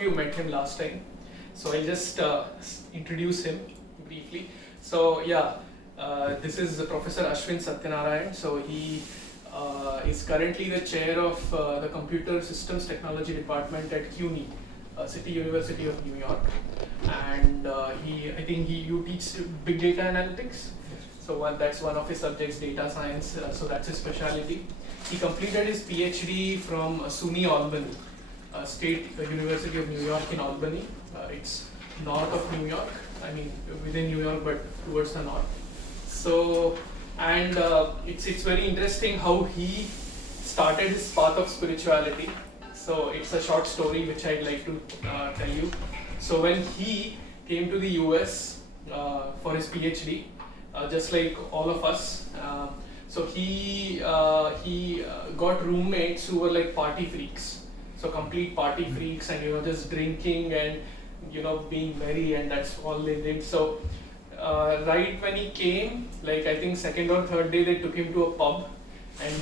of you met him last time, so I'll just introduce him briefly. So yeah, this is Professor Ashwin Satyanarayan. So he is currently the chair of the Computer Systems Technology Department at CUNY, City University of New York, and you teach big data analytics. So that's one of his subjects, data science. So that's his specialty. He completed his PhD from SUNY Albany, State University of New York in Albany. It's north of New York. I mean, within New York, but towards the north. So, and it's very interesting how he started his path of spirituality. So it's a short story which I'd like to tell you. So when he came to the US for his PhD, just like all of us, so he got roommates who were like party freaks. So complete party freaks, and just drinking and being merry, and that's all they did. So right when he came, like I think second or third day, they took him to a pub, and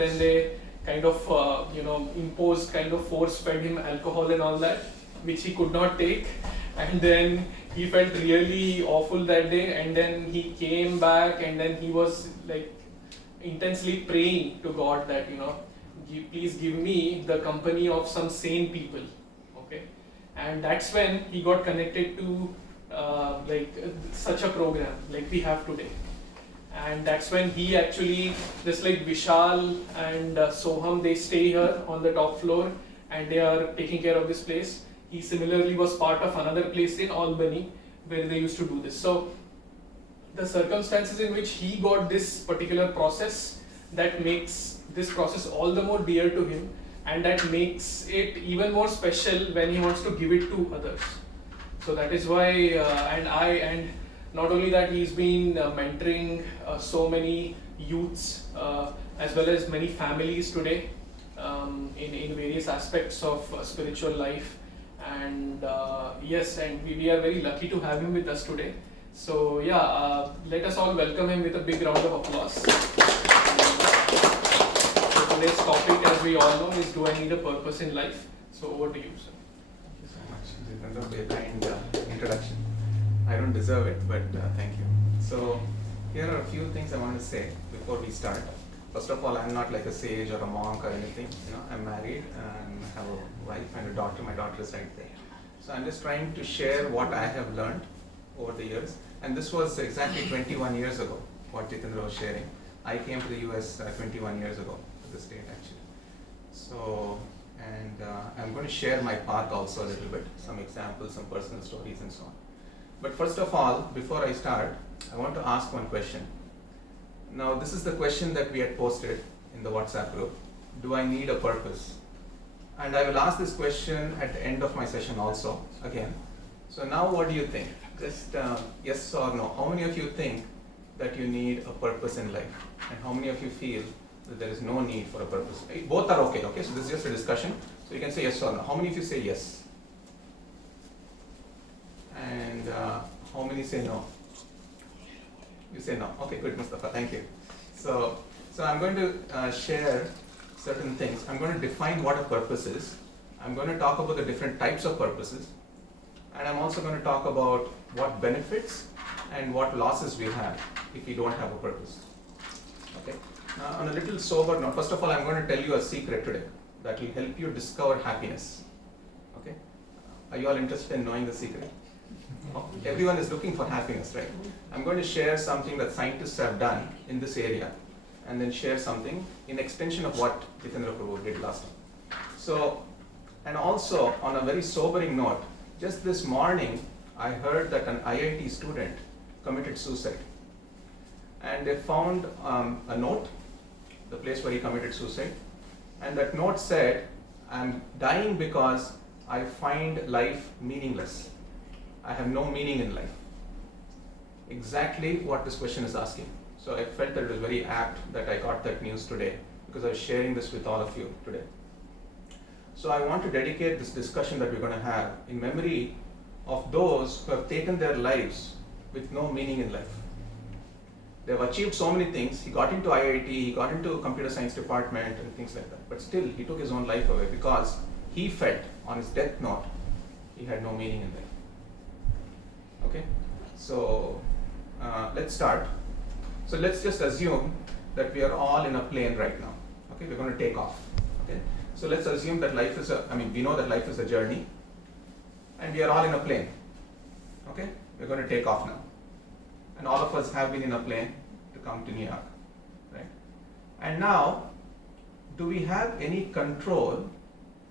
then they kind of imposed, kind of force fed him alcohol and all that, which he could not take, and then he felt really awful that day, and then he came back, and then he was like intensely praying to God that please give me the company of some sane people, okay? And that's when he got connected to such a program like we have today. And that's when he actually, just like Vishal and Soham, they stay here on the top floor and they are taking care of this place. He similarly was part of another place in Albany where they used to do this. So the circumstances in which he got this particular process, that makes this process all the more dear to him, and that makes it even more special when he wants to give it to others. So that is why, and not only that, he's been mentoring so many youths as well as many families today in various aspects of spiritual life. And yes, and we are very lucky to have him with us today. So yeah, let us all welcome him with a big round of applause. So today's topic, as we all know, is, do I need a purpose in life? So over to you, sir. Thank you so much. This is a kind introduction. I don't deserve it, but thank you. So here are a few things I want to say before we start. First of all, I'm not like a sage or a monk or anything. I'm married and have a wife and a daughter. My daughter is right there. So I'm just trying to share what I have learned over the years. And this was exactly 21 years ago, what Jitendra was sharing. I came to the US 21 years ago, to the state actually. So, and I'm going to share my path also a little bit, some examples, some personal stories and so on. But first of all, before I start, I want to ask one question. Now, this is the question that we had posted in the WhatsApp group. Do I need a purpose? And I will ask this question at the end of my session also, again. So now what do you think? Just yes or no. How many of you think that you need a purpose in life? And how many of you feel that there is no need for a purpose? Both are okay, okay? So this is just a discussion. So you can say yes or no. How many of you say yes? And how many say no? You say no. Okay, good, Mustafa. Thank you. So I'm going to share certain things. I'm going to define what a purpose is. I'm going to talk about the different types of purposes. And I'm also going to talk about what benefits and what losses we have if we don't have a purpose. Okay. On a little sober note, first of all, I'm going to tell you a secret today that will help you discover happiness. Okay. Are you all interested in knowing the secret? Everyone is looking for happiness, right? I'm going to share something that scientists have done in this area, and then share something in extension of what Jitendra Prabhu did last time. So, and also on a very sobering note, just this morning, I heard that an IIT student committed suicide. And they found a note, the place where he committed suicide, and that note said, I'm dying because I find life meaningless. I have no meaning in life. Exactly what this question is asking. So I felt that it was very apt that I got that news today, because I was sharing this with all of you today. So I want to dedicate this discussion that we're going to have in memory of those who have taken their lives with no meaning in life. They have achieved so many things. He got into IIT, he got into computer science department and things like that. But still, he took his own life away because he felt on his death note he had no meaning in life. Okay, so let's start. So let's just assume that we are all in a plane right now. Okay, we're going to take off. Okay, so let's assume that life is we know that life is a journey, and we are all in a plane. Okay, we're going to take off now, and all of us have been in a plane to come to New York, right? And now, do we have any control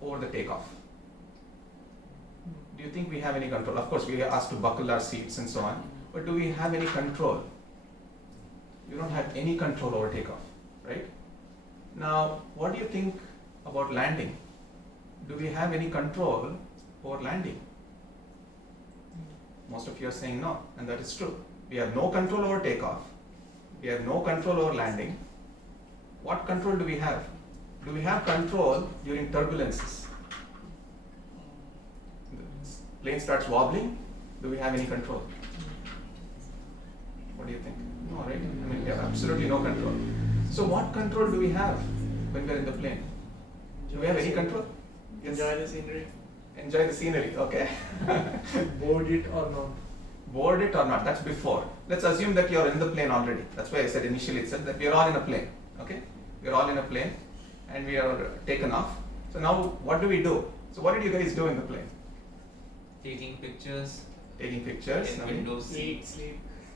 over the takeoff? Do you think we have any control? Of course, we are asked to buckle our seats and so on, but do we have any control? You don't have any control over takeoff, right? Now, what do you think about landing? Do we have any control over landing? Most of you are saying no, and that is true. We have no control over takeoff. We have no control over landing. What control do we have? Do we have control during turbulences? The plane starts wobbling. Do we have any control? What do you think? No, right? We have absolutely no control. So what control do we have when we are in the plane? Do we have any control? Yes. Enjoy the scenery. Enjoy the scenery, okay. Board it or not. Board it or not, that's before. Let's assume that you're in the plane already. That's why I said initially itself that we are all in a plane, okay? We're all in a plane and we are taken off. So now what do we do? So what did you guys do in the plane? Taking pictures Taking pictures, in Naveen? window seat.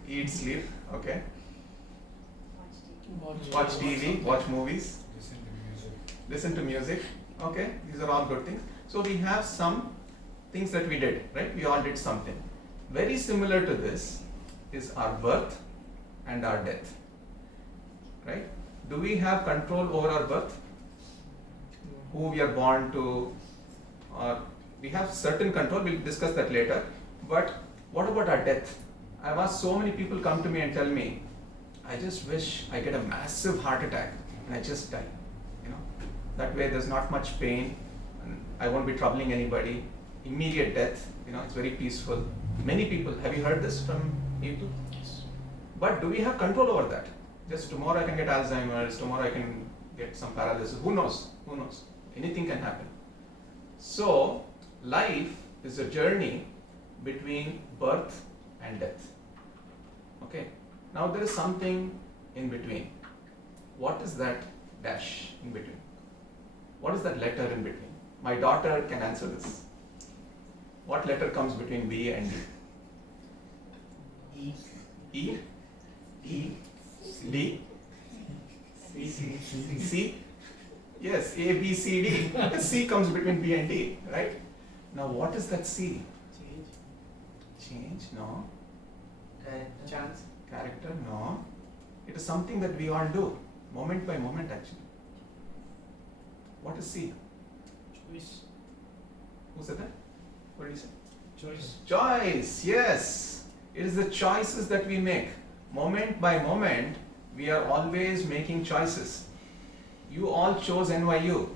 Eat, sleep, okay. Watch Watch TV, watch movies, Listen to music. listen to music, okay? These are all good things. So we have some things that we did, right? We all did something. Very similar to this is our birth and our death, right? Do we have control over our birth? Who we are born to, or we have certain control, we'll discuss that later. But what about our death? I've asked so many people come to me and tell me, I just wish I get a massive heart attack and I just die. You know, that way there's not much pain and I won't be troubling anybody. Immediate death, you know, it's very peaceful. Many people, have you heard this from people? Yes. But do we have control over that? Just tomorrow I can get Alzheimer's, tomorrow I can get some paralysis. Who knows? Who knows? Anything can happen. So, life is a journey between birth and death. Okay? Now there is something in between. What is that dash in between? What is that letter in between? My daughter can answer this. What letter comes between B and D? E. E? E? D? C? Yes, A, B, C, D. C comes between B and D, right? Now what is that C? Change. Change? No. Chance. Character? No. It is something that we all do, moment by moment actually. What is C? Choice. Who said that? What did he say? Choice. Choice, yes. It is the choices that we make. Moment by moment, we are always making choices. You all chose NYU,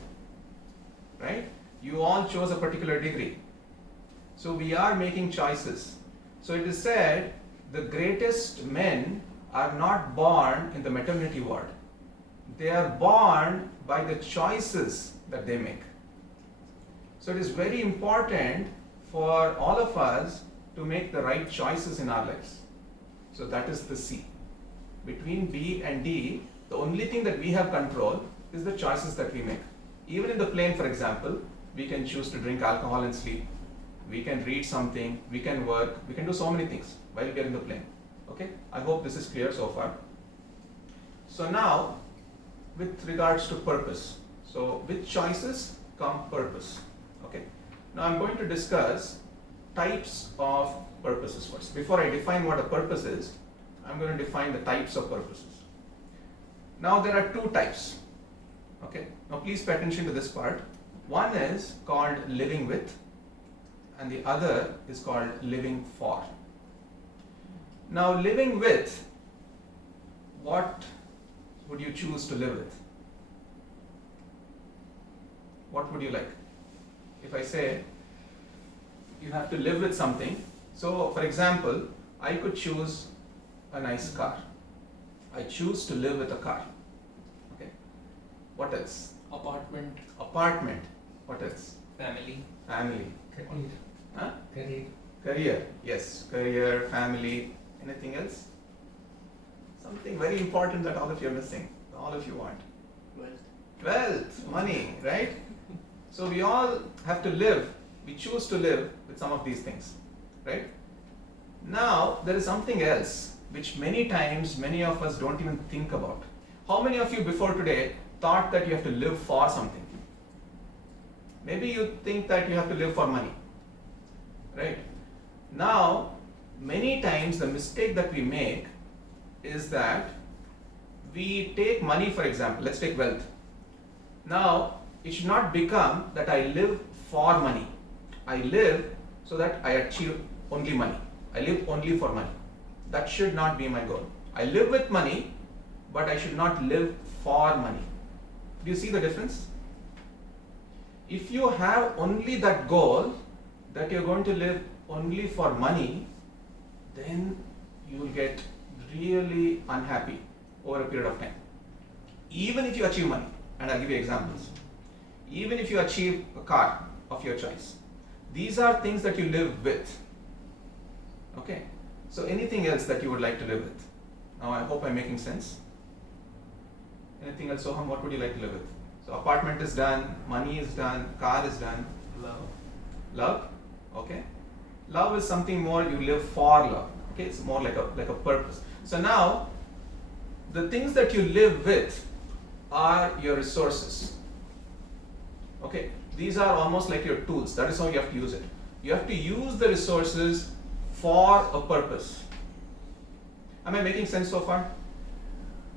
right? You all chose a particular degree. So we are making choices. So it is said, the greatest men are not born in the maternity ward. They are born by the choices that they make. So it is very important for all of us to make the right choices in our lives. So that is the C. Between B and D, the only thing that we have control is the choices that we make. Even in the plane, for example, we can choose to drink alcohol and sleep. We can read something, we can work, we can do so many things while we are in the plane. Okay? I hope this is clear so far. So now, with regards to purpose. So with choices come purpose. Okay? Now I'm going to discuss types of purposes first. Before I define what a purpose is, I'm going to define the types of purposes. Now there are two types. Okay? Now please pay attention to this part. One is called living with, and the other is called living for. Now living with, what would you choose to live with? What would you like? If I say you have to live with something, so for example, I could choose a nice car. I choose to live with a car. Okay. What else? Apartment. Apartment. What else? family, Family. Career. Huh? Career. Career. Yes. Career, family. Anything else? Something very important that all of you are missing. All of you want. Wealth, money, right? So we all have to live, we choose to live with some of these things, right? Now, there is something else which many times many of us don't even think about. How many of you before today thought that you have to live for something? Maybe you think that you have to live for money, right? Now, many times the mistake that we make is that we take money, for example, let's take wealth. Now, it should not become that I live for money. I live so that I achieve only money. I live only for money. That should not be my goal. I live with money, but I should not live for money. Do you see the difference? If you have only that goal, that you're going to live only for money, then you will get really unhappy over a period of time. Even if you achieve money, and I'll give you examples. Even if you achieve a car of your choice, these are things that you live with. Okay? So anything else that you would like to live with? Now I hope I'm making sense. Anything else, Soham, what would you like to live with? So apartment is done, money is done, car is done. Love. Love? Okay. Love is something more, you live for love. Okay, it's more like a purpose. So now, the things that you live with are your resources. Okay, these are almost like your tools. That is how you have to use it. You have to use the resources for a purpose. Am I making sense so far?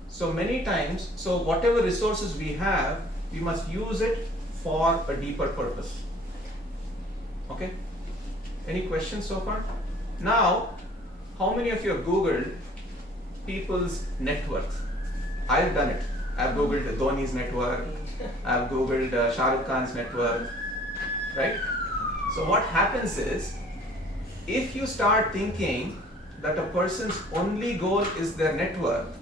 So many times, so whatever resources we have, we must use it for a deeper purpose. Okay? Any questions so far? Now, how many of you have Googled people's net worth? I've done it. I've Googled Dhoni's net worth. I've Googled Shah Rukh Khan's net worth. Right? So what happens is, if you start thinking that a person's only goal is their net worth,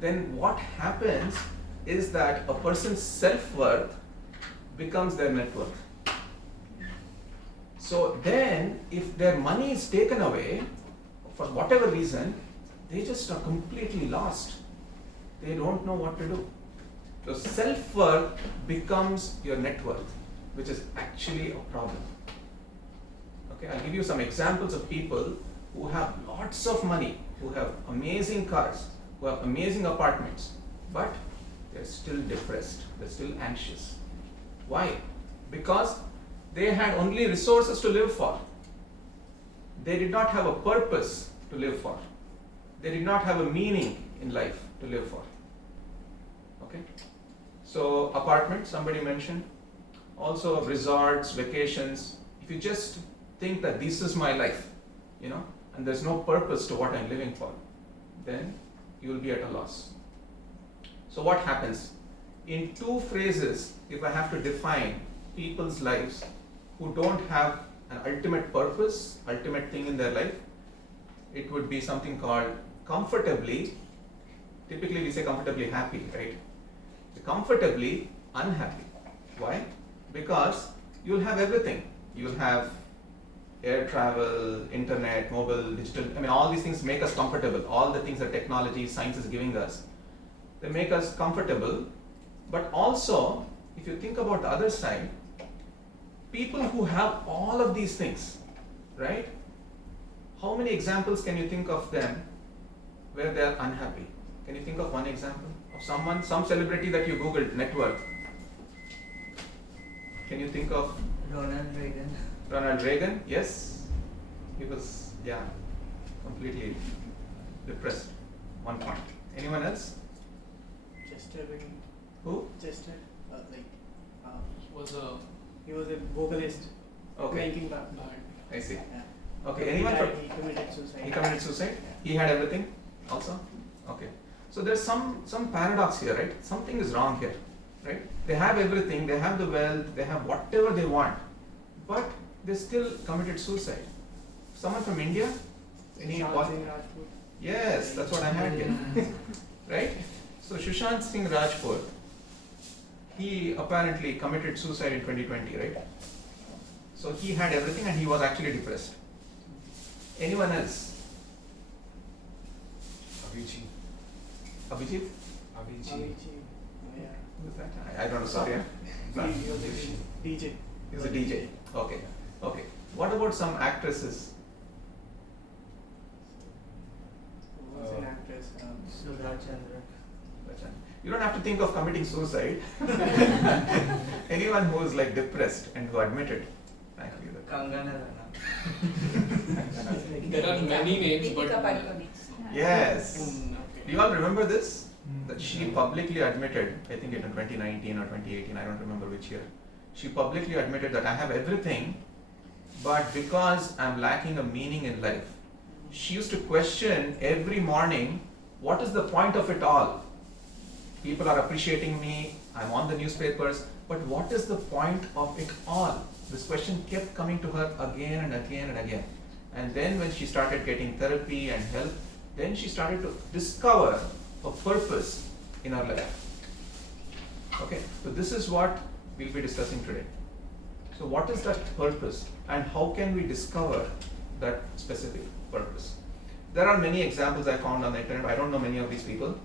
then what happens is that a person's self-worth becomes their net worth. So then, if their money is taken away, for whatever reason, they just are completely lost. They don't know what to do. So self-worth becomes your net worth, which is actually a problem. Okay, I'll give you some examples of people who have lots of money, who have amazing cars, who have amazing apartments, but they're still depressed, they're still anxious. Why? Because they had only resources to live for. They did not have a purpose to live for. They did not have a meaning in life to live for. Okay? So apartment, somebody mentioned. Also resorts, vacations. If you just think that this is my life, and there's no purpose to what I'm living for, then you will be at a loss. So what happens? In two phrases, if I have to define people's lives who don't have an ultimate purpose, ultimate thing in their life, it would be something called comfortably, typically we say comfortably happy, right? Comfortably unhappy. Why? Because you'll have everything. You'll have air travel, internet, mobile, digital, all these things make us comfortable. All the things that technology, science is giving us, they make us comfortable. But also, if you think about the other side, people who have all of these things, right? How many examples can you think of them where they are unhappy? Can you think of one example of someone, some celebrity that you Googled, net worth? Can you think of? Ronald Reagan. Ronald Reagan, yes. He was, completely depressed. 1 point. Anyone else? Chester Bennington. Who? Chester, He was a he was a vocalist. Okay, Linkin Park. I see. Yeah. Okay, He anyone died, from? he committed suicide. He committed suicide? He had everything also? Okay. So there's some paradox here, right? Something is wrong here, right? They have everything, they have the wealth, they have whatever they want, but they still committed suicide. Someone from India? Any Sushant Singh Rajput. Yes, that's what I had here. Right? So Sushant Singh Rajput, he apparently committed suicide in 2020, right? So he had everything and he was actually depressed. Anyone else? Avicii. Abhijit? Avicii. Avicii. Yeah. Who's that? I don't know, sorry. No. He was a DJ. He's a DJ. Okay. Okay. What about some actresses? Who was an actress? Sudha Chandra. You don't have to think of committing suicide. Anyone who is like depressed and who admitted. Thank you. Kangana Rana. There are many names, but Deepika Padukone. Yes. Okay. Do you all remember this? That she publicly admitted, I think in 2019 or 2018, I don't remember which year. She publicly admitted that I have everything, but because I'm lacking a meaning in life. She used to question every morning, what is the point of it all? People are appreciating me, I'm on the newspapers, but what is the point of it all? This question kept coming to her again and again and again. And then when she started getting therapy and help, then she started to discover a purpose in her life. Okay, so this is what we'll be discussing today. So what is that purpose and how can we discover that specific purpose? There are many examples I found on the internet. I don't know many of these people,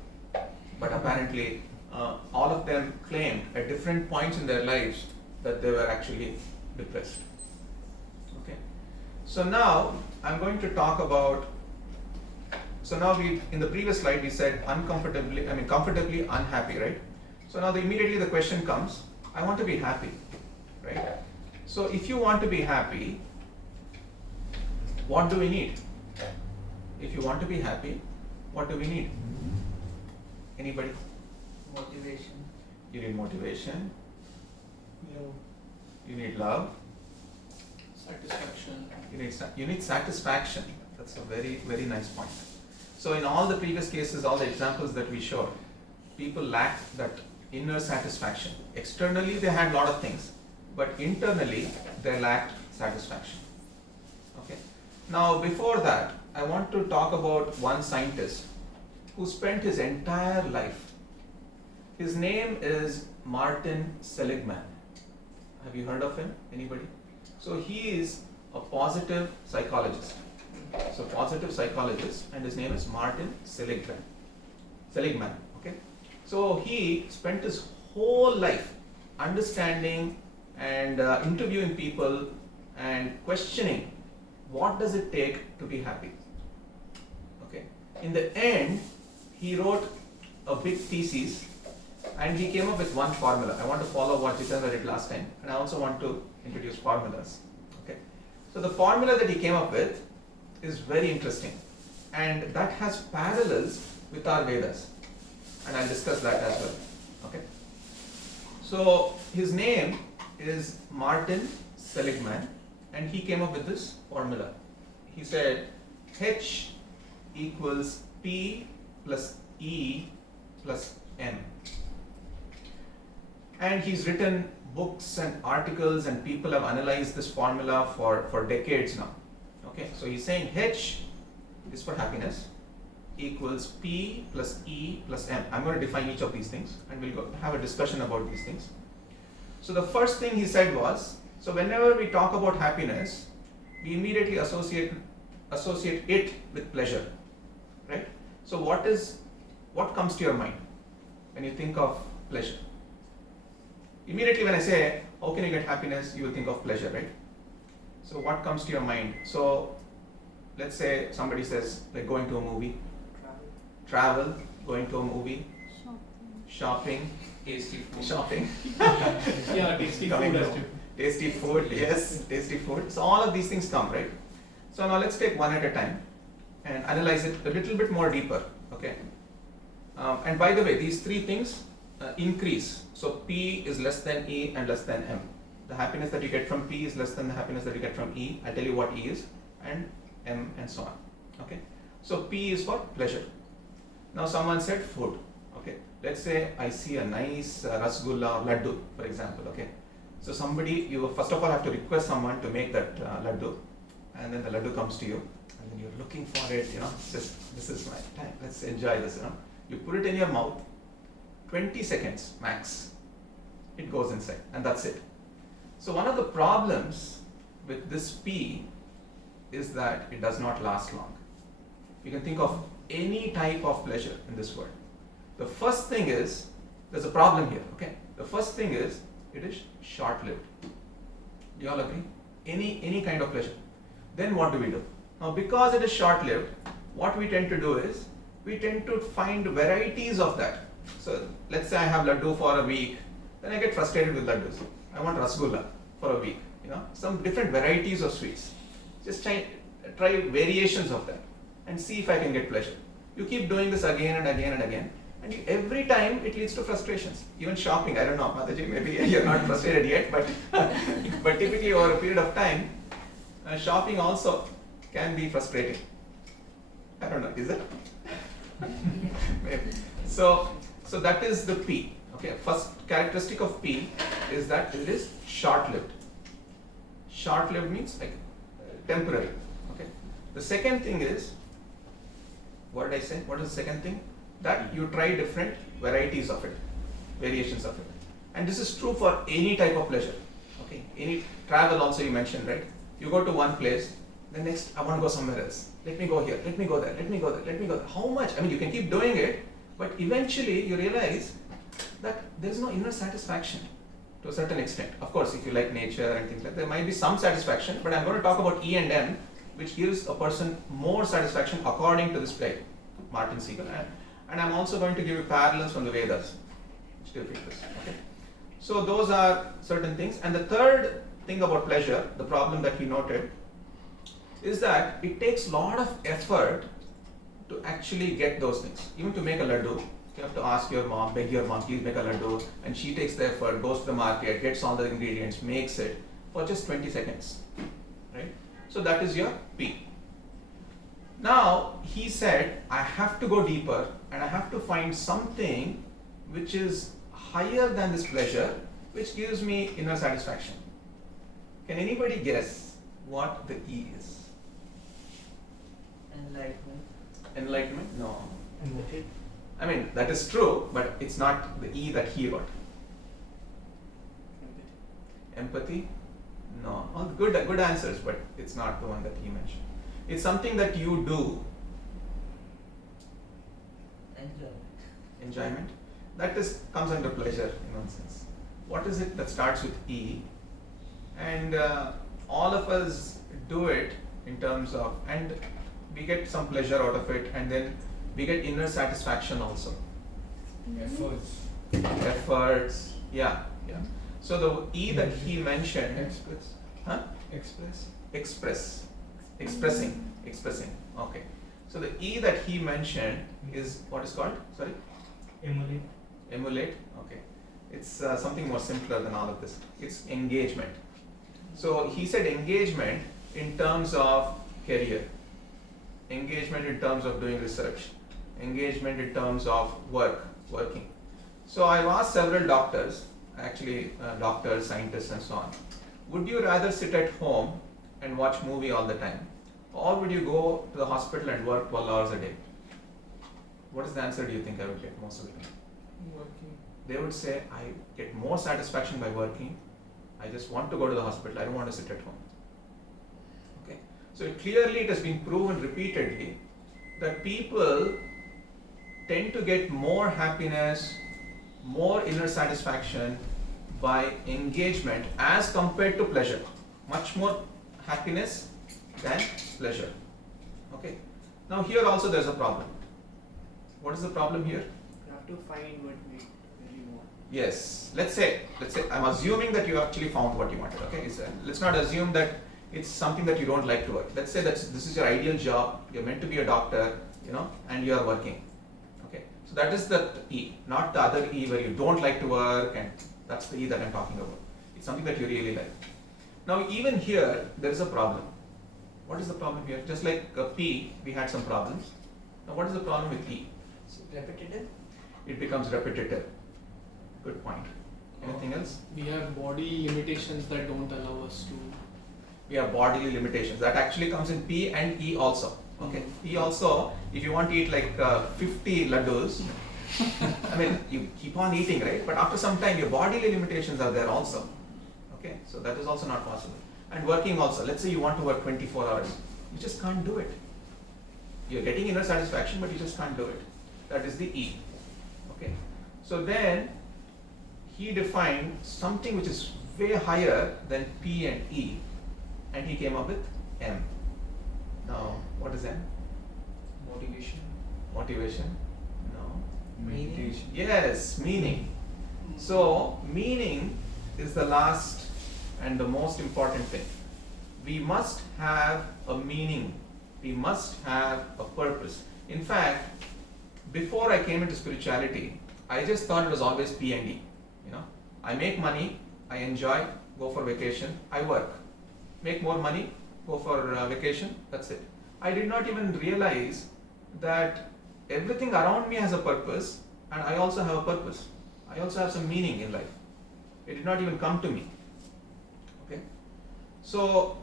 but apparently all of them claimed at different points in their lives that they were actually depressed. Okay, so now I'm going to talk about. So now in the previous slide we said comfortably unhappy, right? So now immediately the question comes, I want to be happy, right? So if you want to be happy, what do we need? If you want to be happy, what do we need? Anybody? Motivation. You need motivation, No. you need love, Satisfaction. you need satisfaction. That's a very, very nice point. So in all the previous cases, all the examples that we showed, people lacked that inner satisfaction. Externally they had a lot of things, but internally they lacked satisfaction. Okay. Now before that, I want to talk about one scientist who spent his entire life. His name is Martin Seligman. Have you heard of him? Anybody? So he is a positive psychologist. So positive psychologist, and his name is Martin Seligman. Seligman, okay? So he spent his whole life understanding and interviewing people and questioning what does it take to be happy. Okay. In the end, he wrote a big thesis and he came up with one formula. I want to follow what Jitendra did last time, and I also want to introduce formulas. Okay. So the formula that he came up with is very interesting, and that has parallels with our Vedas, and I'll discuss that as well. Okay. So his name is Martin Seligman, and he came up with this formula. He said H equals P plus E plus M. And he's written books and articles, and people have analyzed this formula for decades now. Okay, so he's saying H is for happiness equals P plus E plus M. I'm going to define each of these things, and we'll have a discussion about these things. So the first thing he said was, so whenever we talk about happiness, we immediately associate it with pleasure, right? So what comes to your mind when you think of pleasure? Immediately when I say, how can you get happiness, you will think of pleasure, right? So what comes to your mind? So let's say somebody says, like going to a movie, travel, going to a movie, shopping, Tasty food. shopping, Yeah, tasty coming food. to tasty food, yes, tasty food. So all of these things come, right? So now let's take one at a time and analyze it a little bit more deeper, okay? And by the way, these three things increase. So P is less than E and less than M. The happiness that you get from P is less than the happiness that you get from E. I'll tell you what E is, and M and so on. Okay. So P is for pleasure. Now someone said food. Okay. Let's say I see a nice rasgulla or laddu, for example. Okay. So you first of all have to request someone to make that laddu, and then the laddu comes to you, and then you're looking for it. This is my time. Let's enjoy this. You put it in your mouth. 20 seconds max. It goes inside, and that's it. So one of the problems with this P is that it does not last long. You can think of any type of pleasure in this world. The first thing is, there's a problem here, okay? The first thing is, it is short-lived. Do you all agree? Any kind of pleasure. Then what do? Now, because it is short-lived, what we tend to do is, we tend to find varieties of that. So, let's say I have laddu for a week, then I get frustrated with laddus. I want rasgulla for a week, some different varieties of sweets. Just try variations of that and see if I can get pleasure. You keep doing this again and again and again, and every time it leads to frustrations. Even shopping, I don't know, Mataji, maybe you're not frustrated yet, but but typically over a period of time, shopping also can be frustrating. I don't know, is it? Maybe. So that is the P. Okay, first characteristic of P is that it is short-lived. Short-lived means like temporary. Okay. The second thing is, what did I say? What is the second thing? That you try different varieties of it, variations of it. And this is true for any type of pleasure. Okay. Any travel also you mentioned, right? You go to one place, the next I want to go somewhere else. Let me go here, let me go there, let me go there, let me go there. How much? I mean, you can keep doing it, but eventually you realize that there is no inner satisfaction to a certain extent. Of course, if you like nature and things like that, there might be some satisfaction, but I'm going to talk about E and M, which gives a person more satisfaction according to this play, Martin Siegel. And I'm also going to give you parallels from the Vedas, which deal with this. Okay? So those are certain things. And the third thing about pleasure, the problem that he noted, is that it takes a lot of effort to actually get those things. Even to make a laddu, you have to ask your mom, beg your mom, please make a laddu, and she takes the effort, goes to the market, gets all the ingredients, makes it for just 20 seconds, right? So that is your P. Now, he said, I have to go deeper and I have to find something which is higher than this pleasure, which gives me inner satisfaction. Can anybody guess what the E is? Enlightenment. Enlightenment? No. Empathy. I mean, that is true, but it's not the E that he got. Empathy? No. All good answers, but it's not the one that he mentioned. It's something that you do. Enjoyment. Enjoyment? That comes under pleasure in one sense. What is it that starts with E? And all of us do it in terms of, and we get some pleasure out of it, and then we get inner satisfaction also. Efforts, yeah. So the E that he mentioned, Express. huh? Expressing. Okay. So the E that he mentioned is what is called? Sorry? Emulate. Okay. It's something more simpler than all of this. It's engagement. So he said engagement in terms of career, engagement in terms of doing research, engagement in terms of working. So I've asked several doctors, doctors, scientists and so on, would you rather sit at home and watch movie all the time, or would you go to the hospital and work 12 hours a day? What is the answer do you think I would get most of the time? Working. They would say, I get more satisfaction by working. I just want to go to the hospital. I don't want to sit at home. Okay. So clearly it has been proven repeatedly that people tend to get more happiness, more inner satisfaction by engagement as compared to pleasure. Much more happiness than pleasure. Okay. Now here also there's a problem. What is the problem here? You have to find what we really want. Yes. Let's say I'm assuming that you actually found what you wanted. Okay. Let's not assume that it's something that you don't like to work. Let's say that this is your ideal job. You're meant to be a doctor, and you are working. Okay. So that is the E, not the other E where you don't like to work, and that's the E that I'm talking about. It's something that you really like. Now even here there is a problem. What is the problem here? Just like P, we had some problems. Now what is the problem with E? Repetitive? It becomes repetitive. Good point. Anything else? We have body limitations that don't allow us to. We have bodily limitations. That actually comes in P and E also. Okay. E also, if you want to eat like 50 laddus, I mean, you keep on eating, right? But after some time, your bodily limitations are there also. Okay. So that is also not possible. And working also, let's say you want to work 24 hours, you just can't do it. You're getting inner satisfaction, but you just can't do it. That is the E. Okay. So then he defined something which is way higher than P and E, and he came up with M. Now, what is M? Motivation. Motivation? No. Meaning? Meditation. Yes, meaning. So, meaning is the last and the most important thing. We must have a meaning. We must have a purpose. In fact, before I came into spirituality, I just thought it was always P and E. You know, I make money, I enjoy, go for vacation, I work. Make more money, go for vacation, that's it. I did not even realize that everything around me has a purpose, and I also have a purpose. I also have some meaning in life. It did not even come to me. Okay? So,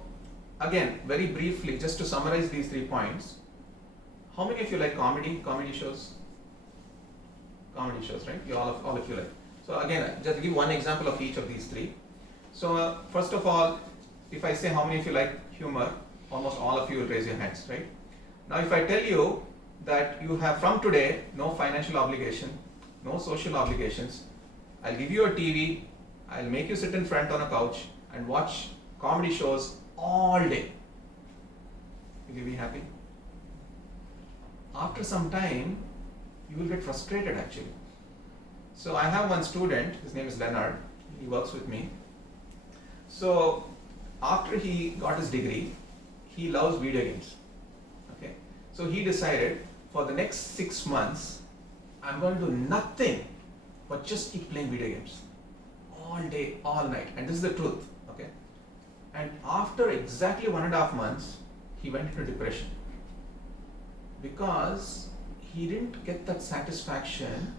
again, very briefly, just to summarize these 3 points, how many of you like comedy shows? Comedy shows, right? All of you like. So again, just give one example of each of these 3. So first of all, if I say how many of you like humor, almost all of you will raise your hands, right? Now if I tell you that you have from today no financial obligation, no social obligations, I'll give you a TV, I'll make you sit in front on a couch and watch comedy shows all day. Will you be happy? After some time, you will get frustrated actually. So I have one student, his name is Leonard, he works with me. So after he got his degree, he loves video games. Okay. So he decided for the next 6 months, I'm going to do nothing but just keep playing video games. All day, all night. And this is the truth. Okay. And after exactly 1.5 months, he went into depression. Because he didn't get that satisfaction,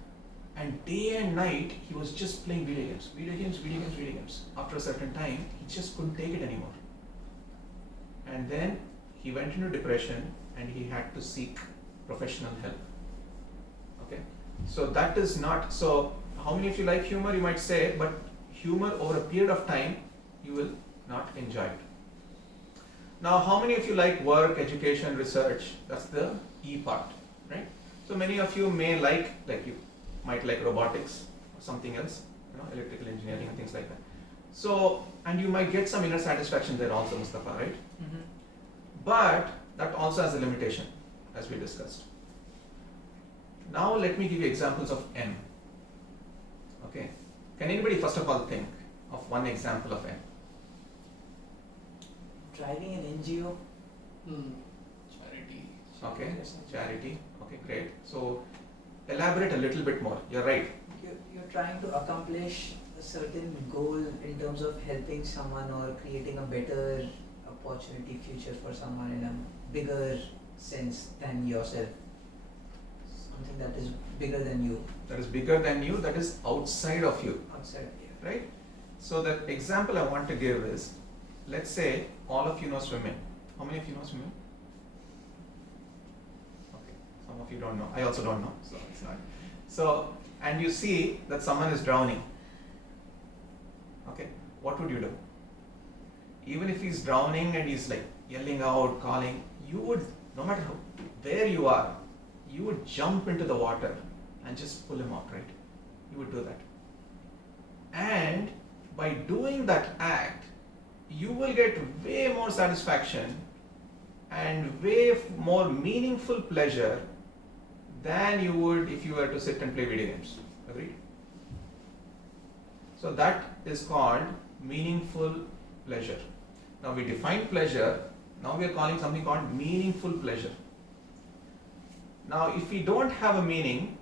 and day and night he was just playing video games. Video games, video games, video games. After a certain time, he just couldn't take it anymore. And then he went into depression and he had to seek professional help. Okay? So that is not, so how many of you like humor? You might say, but humor over a period of time, you will not enjoy it. Now, how many of you like work, education, research? That's the E part, right? So many of you may like you might like robotics or something else, electrical engineering and things like that. So, and you might get some inner satisfaction there also, Mustafa, right? Mm-hmm. But that also has a limitation, as we discussed. Now let me give you examples of M. Okay. Can anybody first of all think of one example of M? Driving an NGO. Charity. Okay, charity. Okay, great. So elaborate a little bit more. You're right. You're trying to accomplish a certain goal in terms of helping someone or creating a better opportunity future for someone in a bigger sense than yourself. Something that is bigger than you, That is bigger than you, that is outside of you, outside of you. right? So the example I want to give is, let's say all of you know swimming. How many of you know swimming? Okay, some of you don't know. I also don't know, so it's not. So, and you see that someone is drowning. Okay, what would you do? Even if he's drowning and he's like yelling out, calling, you would, no matter where you are, you would jump into the water and just pull him out, right? You would do that. And by doing that act, you will get way more satisfaction and way more meaningful pleasure than you would if you were to sit and play video games. Agreed? So that is called meaningful pleasure. Now we define pleasure, now we are calling something called meaningful pleasure. Now if we don't have a meaning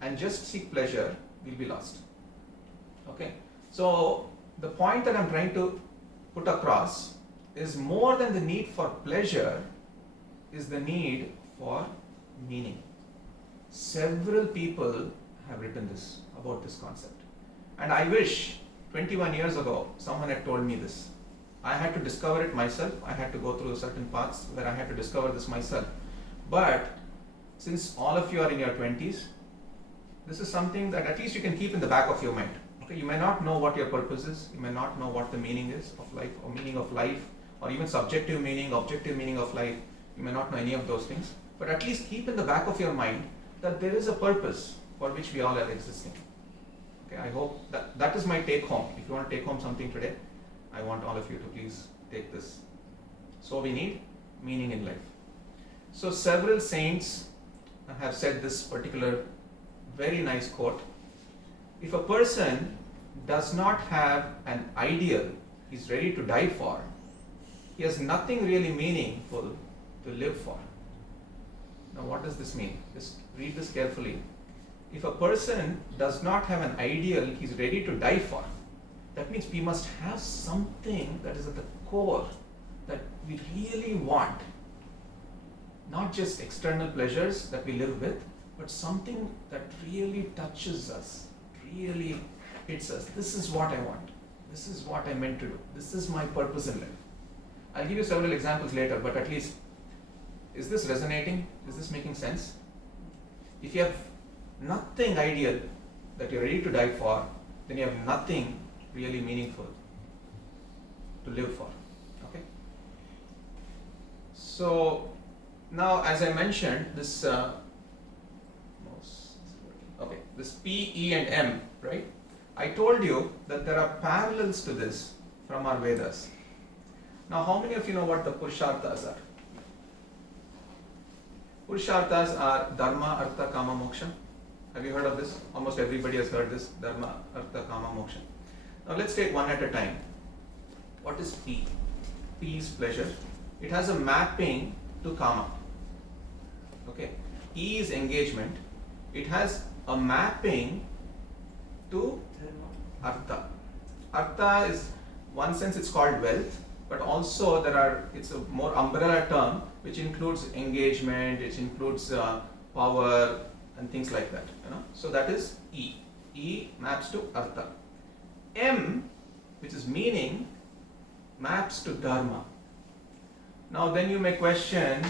and just seek pleasure, we'll be lost. Okay? So the point that I'm trying to put across is more than the need for pleasure is the need for meaning. Several people have written this about this concept. And I wish 21 years ago someone had told me this. I had to discover it myself. I had to go through certain paths where I had to discover this myself. But since all of you are in your 20s, this is something that at least you can keep in the back of your mind. Okay, you may not know what your purpose is, you may not know what the meaning is of life, or meaning of life, or even subjective meaning, objective meaning of life. You may not know any of those things, but at least keep in the back of your mind that there is a purpose for which we all are existing. Okay, I hope that is my take home. If you want to take home something today, I want all of you to please take this. So we need meaning in life. So several saints have said this particular very nice quote. If a person does not have an ideal he's ready to die for, he has nothing really meaningful to live for. Now what does this mean? Just read this carefully. If a person does not have an ideal he's ready to die for, that means we must have something that is at the core that we really want. Not just external pleasures that we live with, but something that really touches us, really hits us. This is what I want. This is what I'm meant to do. This is my purpose in life. I'll give you several examples later, but at least, is this resonating? Is this making sense? If you have nothing ideal that you're ready to die for, then you have nothing really meaningful to live for. Okay? So, now as I mentioned, this this P, E and M, right? I told you that there are parallels to this from our Vedas. Now how many of you know what the Purusharthas are? Purusharthas are Dharma, Artha, Kama, Moksha. Have you heard of this? Almost everybody has heard this, Dharma, Artha, Kama, Moksha. Now let's take one at a time. What is P? P is pleasure. It has a mapping to Kama. Okay. E is engagement. It has a mapping to Artha. Artha is, one sense it's called wealth, but also it's a more umbrella term which includes engagement, it includes power and things like that. So that is E. E maps to Artha. M, which is meaning, maps to Dharma. Now then you may question,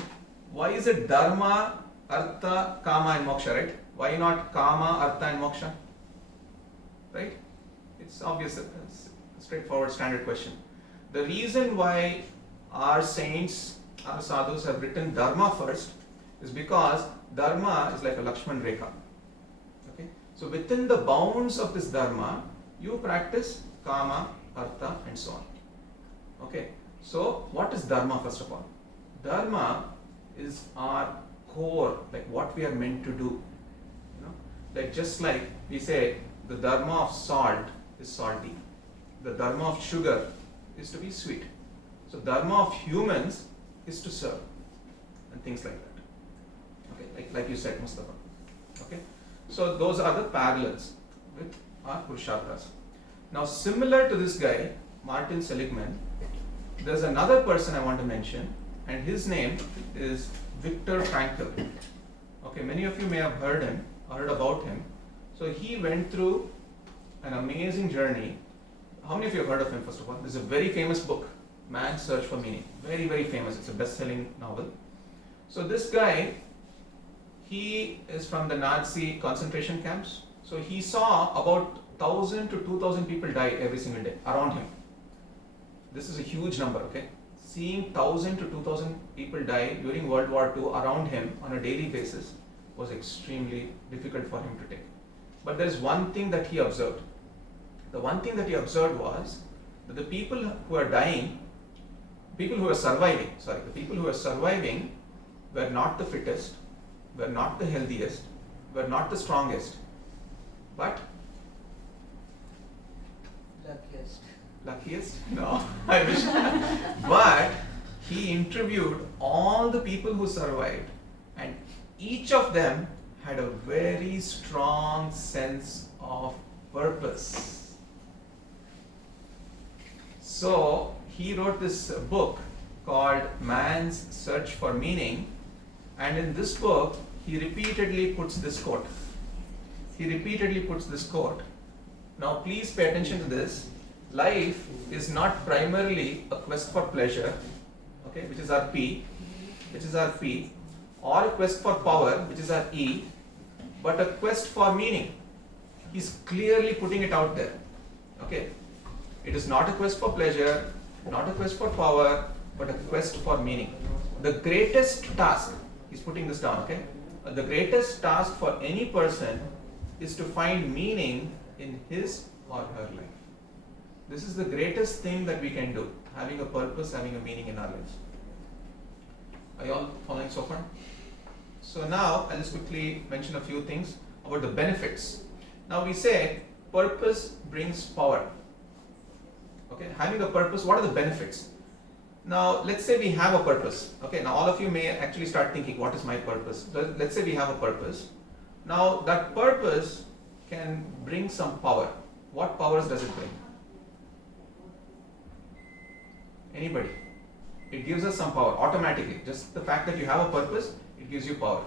why is it Dharma, Artha, Kama and Moksha, right? Why not Kama, Artha and Moksha? Right? It's obvious, it's a straightforward standard question. The reason why our saints, our sadhus have written Dharma first is because Dharma is like a Lakshman Rekha. Okay? So within the bounds of this Dharma, you practice Kama, Artha and so on. Okay? So what is Dharma first of all? Dharma is our core, like what we are meant to do. Like just like we say, the Dharma of salt is salty. The Dharma of sugar is to be sweet. So Dharma of humans is to serve. And things like that. Okay, like you said, Mustafa. Okay. So those are the parallels with our Purusharthas. Now similar to this guy, Martin Seligman, there's another person I want to mention, and his name is Viktor Frankl. Okay, many of you may have heard about him. So he went through an amazing journey. How many of you have heard of him first of all? This is a very famous book, Man's Search for Meaning. Very, very famous. It's a best-selling novel. So this guy, he is from the Nazi concentration camps. So he saw about 1,000 to 2,000 people die every single day around him. This is a huge number, okay? Seeing 1,000 to 2,000 people die during World War II around him on a daily basis was extremely difficult for him to take. But there is one thing that he observed. The one thing that he observed was that the people who are dying, the people who are surviving were not the fittest, were not the healthiest, were not the strongest, but luckiest? No, I wish. But he interviewed all the people who survived, and each of them had a very strong sense of purpose. So he wrote this book called Man's Search for Meaning, and in this book he repeatedly puts this quote. Now please pay attention to this. Life is not primarily a quest for pleasure, okay, which is our P, or a quest for power, which is our E, but a quest for meaning. He's clearly putting it out there. Okay? It is not a quest for pleasure, not a quest for power, but a quest for meaning. The greatest task, he's putting this down, okay? The greatest task for any person is to find meaning in his or her life. This is the greatest thing that we can do, having a purpose, having a meaning in our lives. Are you all following so far? So now I'll just quickly mention a few things about the benefits. Now we say purpose brings power. Okay, having a purpose, what are the benefits? Now let's say we have a purpose. Okay, now all of you may actually start thinking, what is my purpose? Let's say we have a purpose. Now that purpose can bring some power. What powers does it bring? Anybody? It gives us some power automatically. Just the fact that you have a purpose, it gives you power.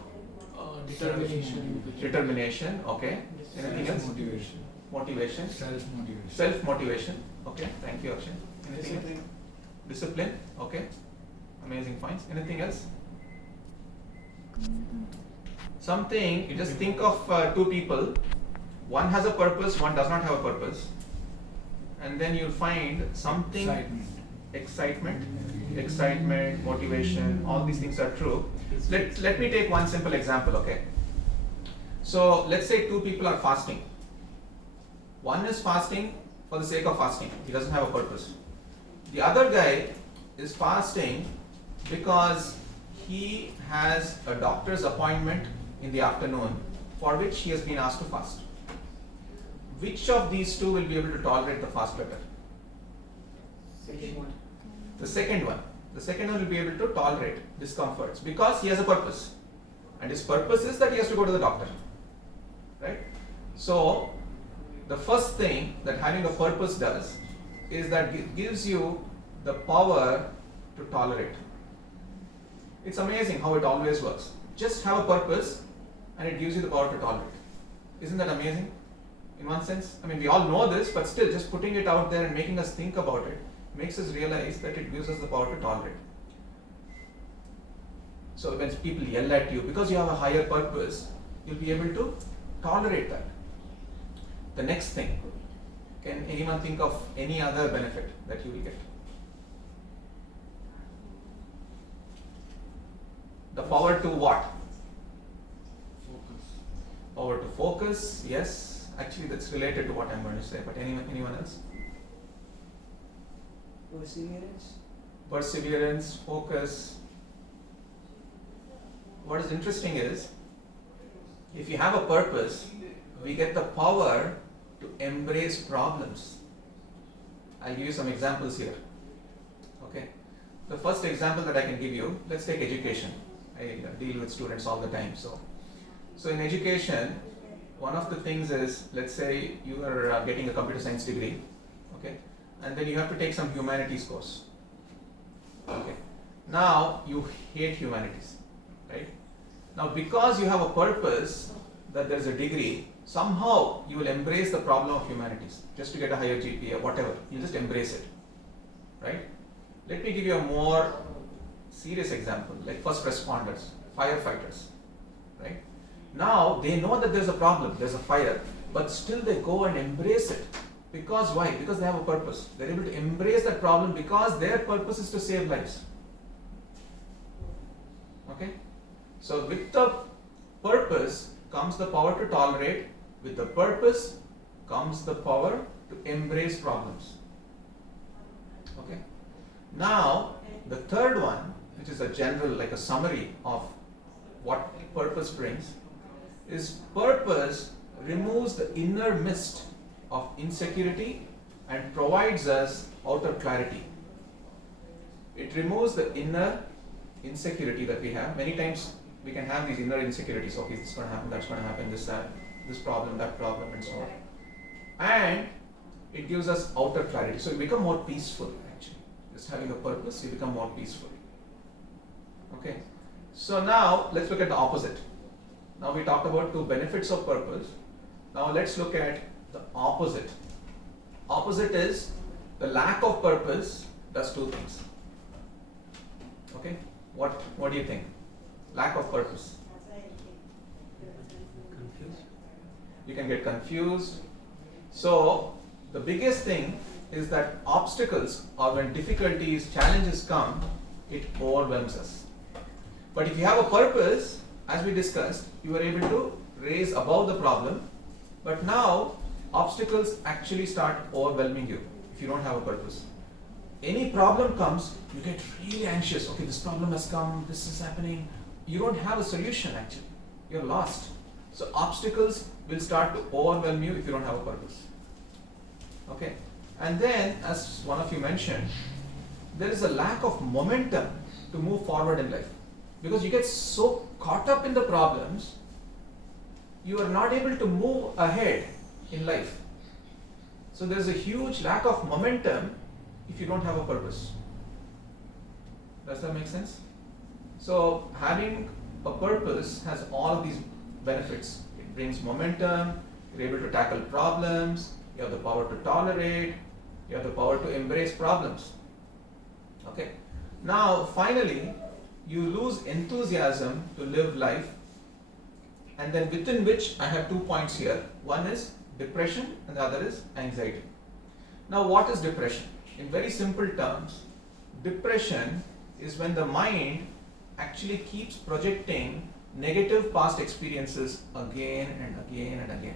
Determination. Determination, okay. Anything else? Motivation. Motivation. Self-motivation. Self-motivation, okay. Thank you, Akshay. Anything else? Discipline, okay. Amazing points. Anything else? Something, you just think of two people. One has a purpose, one does not have a purpose. And then you'll find something. Excitement, motivation, all these things are true. Let me take one simple example, okay? So let's say two people are fasting. One is fasting for the sake of fasting. He doesn't have a purpose. The other guy is fasting because he has a doctor's appointment in the afternoon for which he has been asked to fast. Which of these two will be able to tolerate the fast better? The second one. The second one will be able to tolerate discomforts because he has a purpose. And his purpose is that he has to go to the doctor. Right? So, the first thing that having a purpose does is that it gives you the power to tolerate. It's amazing how it always works. Just have a purpose and it gives you the power to tolerate. Isn't that amazing? In one sense, I mean, we all know this, but still just putting it out there and making us think about it makes us realize that it gives us the power to tolerate. So when people yell at you, because you have a higher purpose, you'll be able to tolerate that. The next thing, can anyone think of any other benefit that you will get? The power to what? Focus. Power to focus, yes. Actually, that's related to what I'm going to say, but anyone else? Perseverance. Perseverance, focus. What is interesting is, if you have a purpose, we get the power to embrace problems. I'll give you some examples here. Okay. The first example that I can give you, let's take education. I deal with students all the time. So in education, one of the things is, let's say you are getting a computer science degree, okay, and then you have to take some humanities course. Okay. Now you hate humanities, right? Now because you have a purpose that there is a degree, somehow you will embrace the problem of humanities just to get a higher GPA, whatever. You just embrace it, right? Let me give you a more serious example, like first responders, firefighters, right? Now they know that there's a problem, there's a fire, but still they go and embrace it. Because why? Because they have a purpose. They're able to embrace that problem because their purpose is to save lives. Okay? So with the purpose comes the power to tolerate. With the purpose comes the power to embrace problems. Okay? Now, the third one, which is a general, like a summary of what purpose brings, is purpose removes the inner mist of insecurity and provides us outer clarity. It removes the inner insecurity that we have. Many times we can have these inner insecurities. Okay, this is going to happen, that's going to happen, this problem, that problem, and so on. And it gives us outer clarity. So we become more peaceful actually. Just having a purpose, you become more peaceful. Okay. So now let's look at the opposite. Now we talked about two benefits of purpose. Now let's look at the opposite. Opposite is the lack of purpose does two things. Okay? What do you think? Lack of purpose. Confused. You can get confused. So The biggest thing is that obstacles or when difficulties, challenges come, it overwhelms us. But if you have a purpose, as we discussed, you are able to raise above the problem. But now, obstacles actually start overwhelming you if you don't have a purpose. Any problem comes, you get really anxious. Okay, this problem has come, this is happening. You don't have a solution actually. You're lost. So obstacles will start to overwhelm you if you don't have a purpose. Okay, and then as one of you mentioned, there is a lack of momentum to move forward in life because you get so caught up in the problems, you are not able to move ahead in life. So there is a huge lack of momentum if you don't have a purpose. Does that make sense? So having a purpose has all of these benefits. It brings momentum, you're able to tackle problems, you have the power to tolerate, you have the power to embrace problems. Okay. Now finally, you lose enthusiasm to live life, and then within which I have 2 points here. One is depression and the other is anxiety. Now what is depression? In very simple terms, depression is when the mind actually keeps projecting negative past experiences again and again and again.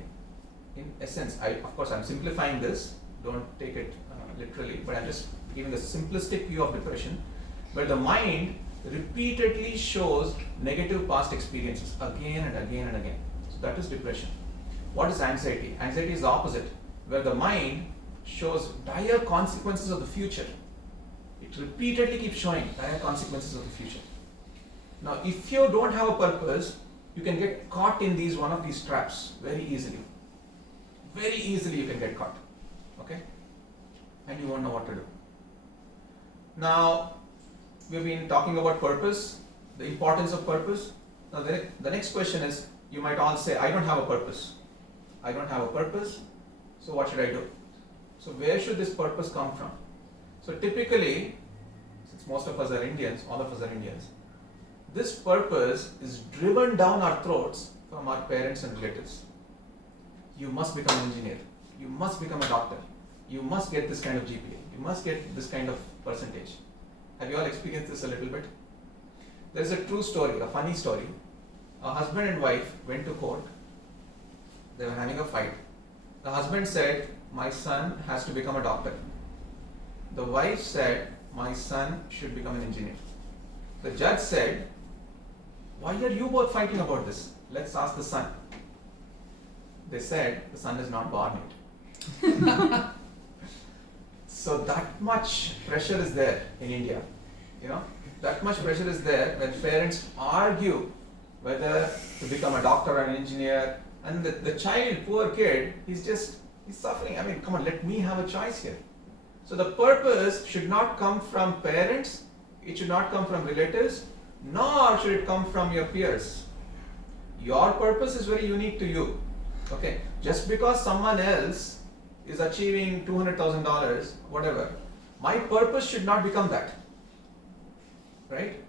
In essence, of course I'm simplifying this, don't take it literally, but I'm just giving a simplistic view of depression, where the mind repeatedly shows negative past experiences again and again and again. So that is depression. What is anxiety? Anxiety is the opposite, where the mind shows dire consequences of the future. It repeatedly keeps showing dire consequences of the future. Now, if you don't have a purpose, you can get caught in one of these traps very easily. Very easily you can get caught. Okay? And you won't know what to do. Now, we've been talking about purpose, the importance of purpose. Now, the next question is, you might all say, I don't have a purpose. I don't have a purpose, so what should I do? So where should this purpose come from? So typically, since most of us are Indians, all of us are Indians, this purpose is driven down our throats from our parents and relatives. You must become an engineer. You must become a doctor. You must get this kind of GPA. You must get this kind of percentage. Have you all experienced this a little bit? There is a true story, a funny story. A husband and wife went to court. They were having a fight. The husband said, my son has to become a doctor. The wife said, my son should become an engineer. The judge said, why are you both fighting about this? Let's ask the son. They said, the son is not born yet. So that much pressure is there in India. That much pressure is there when parents argue whether to become a doctor or an engineer, and the child, poor kid, he's suffering. I mean, come on, let me have a choice here. So the purpose should not come from parents, it should not come from relatives, nor should it come from your peers. Your purpose is very unique to you. Okay, just because someone else is achieving $200,000, whatever, my purpose should not become that. Right?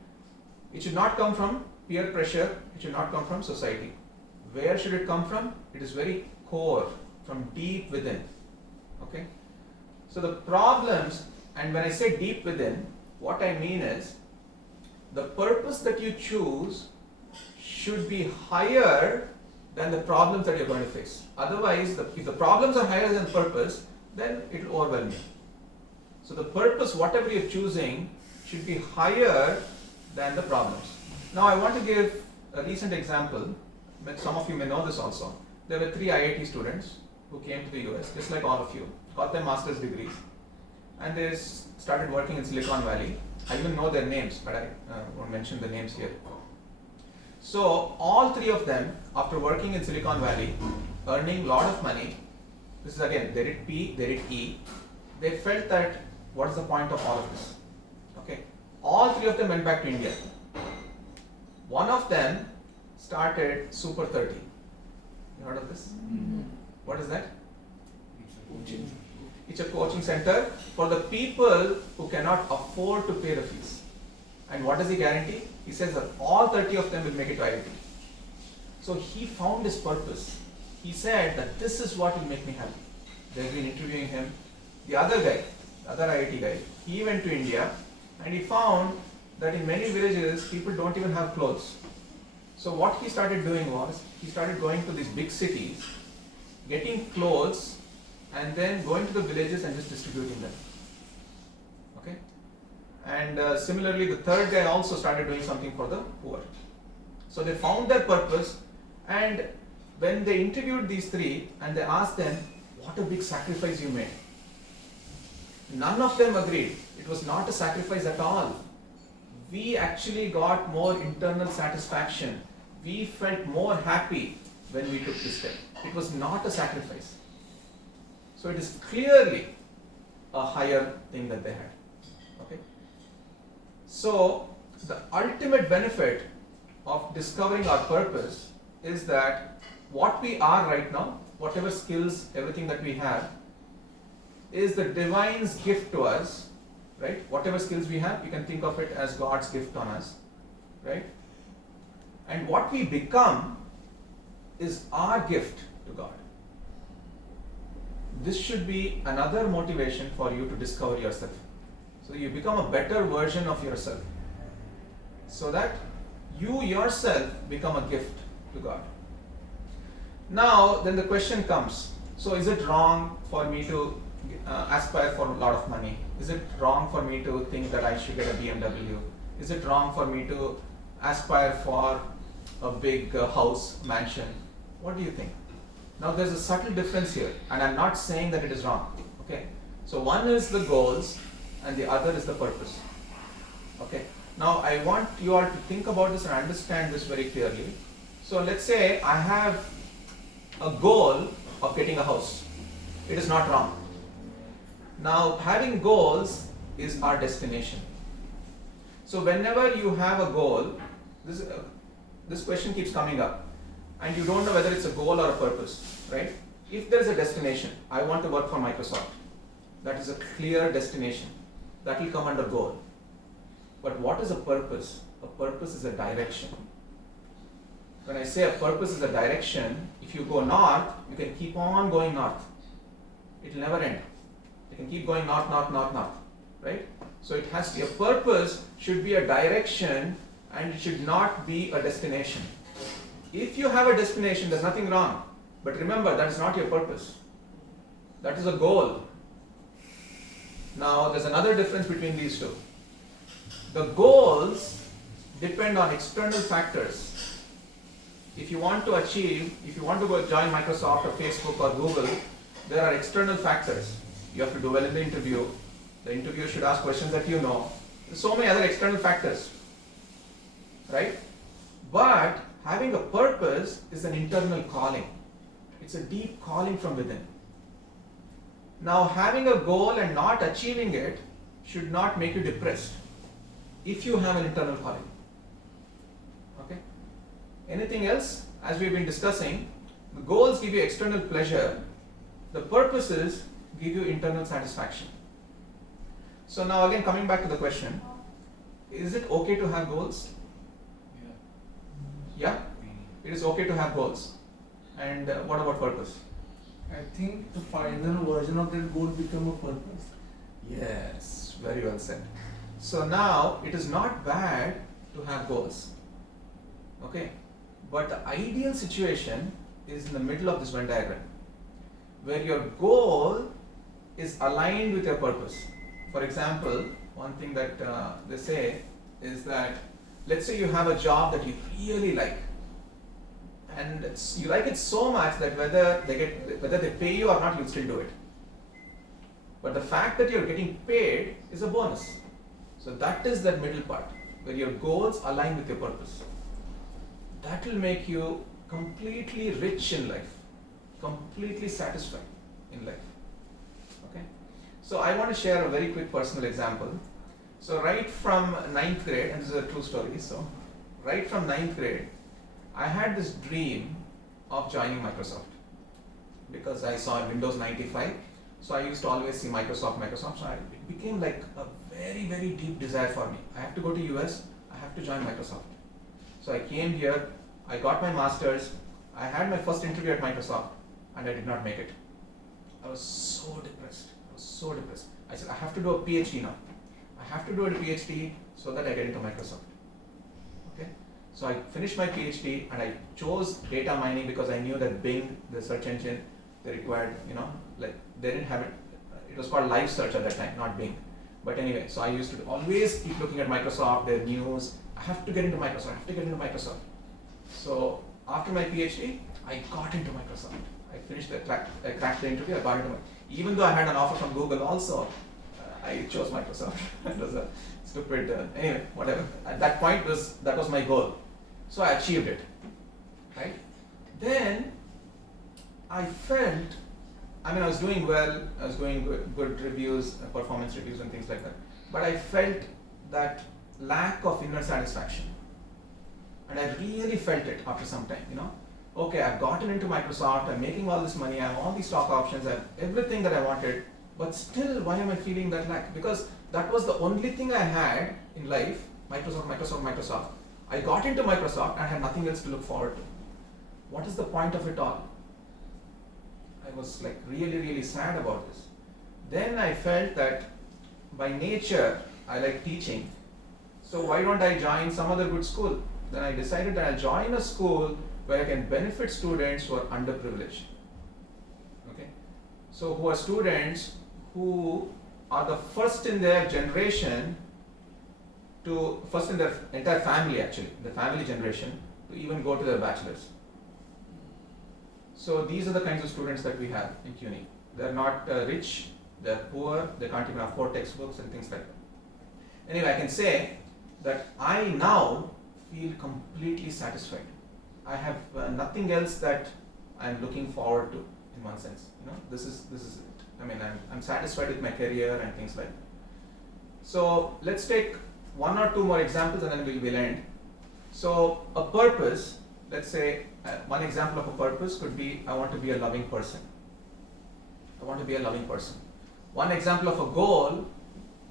It should not come from peer pressure, it should not come from society. Where should it come from? It is very core, from deep within. Okay? So the problems, and when I say deep within, what I mean is, the purpose that you choose should be higher than the problems that you're going to face. Otherwise, if the problems are higher than the purpose, then it will overwhelm you. So the purpose, whatever you're choosing, should be higher than the problems. Now I want to give a recent example. Some of you may know this also. There were 3 IIT students who came to the US, just like all of you, got their master's degrees, and they started working in Silicon Valley. I even know their names, but I won't mention the names here. So all 3 of them, after working in Silicon Valley, earning a lot of money, this is again, they did P, they did E, they felt that, what is the point of all of this? Okay, all 3 of them went back to India. One of them started Super 30. You heard of this? Mm-hmm. What is that? It's a coaching center for the people who cannot afford to pay the fees. And what does he guarantee? He says that all 30 of them will make it to IIT. So he found his purpose. He said that this is what will make me happy. they've been interviewing him. The other guy, the other IIT guy, he went to India and he found that in many villages people don't even have clothes. So what he started doing was, he started going to these big cities, getting clothes and then going to the villages and just distributing them. Okay? And similarly, the third guy also started doing something for the poor. So they found their purpose, and when they interviewed these three and they asked them, what a big sacrifice you made. None of them agreed. It was not a sacrifice at all. We actually got more internal satisfaction. We felt more happy when we took this step. It was not a sacrifice. So it is clearly a higher thing that they had. Okay? So the ultimate benefit of discovering our purpose is that what we are right now, whatever skills, everything that we have, is the divine's gift to us, right? Whatever skills we have, you can think of it as God's gift on us, right? And what we become is our gift to God. This should be another motivation for you to discover yourself. So you become a better version of yourself, so that you yourself become a gift to God. Now, then the question comes, so is it wrong for me to aspire for a lot of money? Is it wrong for me to think that I should get a BMW? Is it wrong for me to aspire for a big house, mansion? What do you think? Now there's a subtle difference here, and I'm not saying that it is wrong. Okay? So one is the goals and the other is the purpose. Okay? Now I want you all to think about this and understand this very clearly. So let's say I have a goal of getting a house. It is not wrong. Now having goals is our destination. So whenever you have a goal, this question keeps coming up, and you don't know whether it's a goal or a purpose, right? If there is a destination, I want to work for Microsoft, that is a clear destination. That will come under goal. But what is a purpose? A purpose is a direction. When I say a purpose is a direction, if you go north, you can keep on going north. It will never end. You can keep going north, north, north, north, right? So it has to be, a purpose should be a direction and it should not be a destination. If you have a destination, there's nothing wrong. But remember, that is not your purpose. That is a goal. Now, there's another difference between these two. The goals depend on external factors. If you want to go join Microsoft or Facebook or Google, there are external factors. You have to do well in the interview. The interviewer should ask questions that you know. There's so many other external factors, right? But having a purpose is an internal calling. It's a deep calling from within. Now, having a goal and not achieving it should not make you depressed if you have an internal calling. Okay? Anything else? As we've been discussing, the goals give you external pleasure, the purposes give you internal satisfaction. So now again, coming back to the question, is it okay to have goals? Yeah? It is okay to have goals. And what about purpose? I think the final version of that goal become a purpose. Yes, very well said. So now it is not bad to have goals. Okay? But the ideal situation is in the middle of this Venn diagram, where your goal is aligned with your purpose. For example, one thing that they say is that, let's say you have a job that you really like, and you like it so much that whether they pay you or not, you'll still do it. But the fact that you're getting paid is a bonus. So that is that middle part, where your goals align with your purpose. That will make you completely rich in life, completely satisfied in life. Okay? So I want to share a very quick personal example. So right from 9th grade, and this is a true story, so right from 9th grade, I had this dream of joining Microsoft because I saw Windows 95. So I used to always see Microsoft. So it became like a very, very deep desire for me. I have to go to US, I have to join Microsoft. So I came here, I got my master's, I had my first interview at Microsoft, and I did not make it. I was so depressed. I was so depressed. I said, I have to do a PhD now. I have to do a PhD so that I get into Microsoft. Okay? So I finished my PhD and I chose data mining because I knew that Bing, the search engine, they required, like they didn't have it. It was called Live Search at that time, not Bing. But anyway, so I used to always keep looking at Microsoft, their news. I have to get into Microsoft. I have to get into Microsoft. So after my PhD, I got into Microsoft. I finished I cracked the interview. I got into even though I had an offer from Google also, I chose Microsoft. It was a stupid. Anyway, whatever. At that point that was my goal. So I achieved it. Right. Then I felt. I was doing well. I was doing good reviews, performance reviews, and things like that. But I felt that lack of inner satisfaction. And I really felt it after some time, Okay, I've gotten into Microsoft, I'm making all this money, I have all these stock options, I have everything that I wanted, but still, why am I feeling that lack? Because that was the only thing I had in life, Microsoft. I got into Microsoft and I had nothing else to look forward to. What is the point of it all? I was like really, really sad about this. Then I felt that by nature, I like teaching. So why don't I join some other good school? Then I decided that I'll join a school where I can benefit students who are underprivileged. Okay? So who are students who are the first in their generation first in their entire family actually, the family generation, to even go to their bachelor's. So these are the kinds of students that we have in CUNY. They're not rich, they're poor, they can't even afford textbooks and things like that. Anyway, I can say that I now feel completely satisfied. I have nothing else that I'm looking forward to in one sense. This is it. I'm satisfied with my career and things like that. So let's take one or two more examples and then we'll end. So a purpose, let's say one example of a purpose could be I want to be a loving person. I want to be a loving person. One example of a goal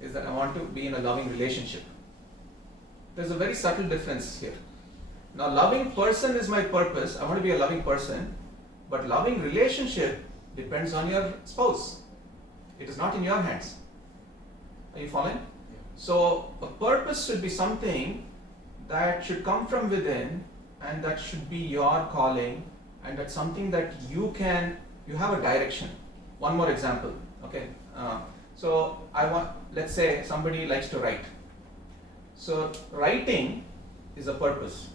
is that I want to be in a loving relationship. There's a very subtle difference here. Now, loving person is my purpose. I want to be a loving person, but loving relationship depends on your spouse. It is not in your hands. Are you following? Yeah. So, a purpose should be something that should come from within and that should be your calling, and that's something that you have a direction. One more example. Okay. So, let's say somebody likes to write. So, writing is a purpose.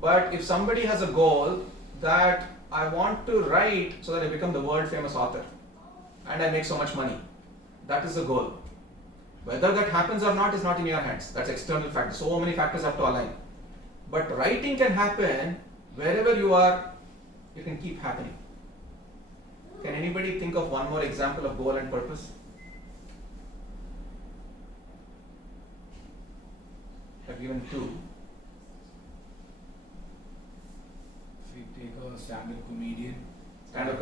But if somebody has a goal that I want to write so that I become the world famous author and I make so much money, that is the goal. Whether that happens or not is not in your hands. That's external factors. So many factors have to align. But writing can happen wherever you are, it can keep happening. Can anybody think of one more example of goal and purpose? I've given two. If we take a stand-up comedian, Stand-up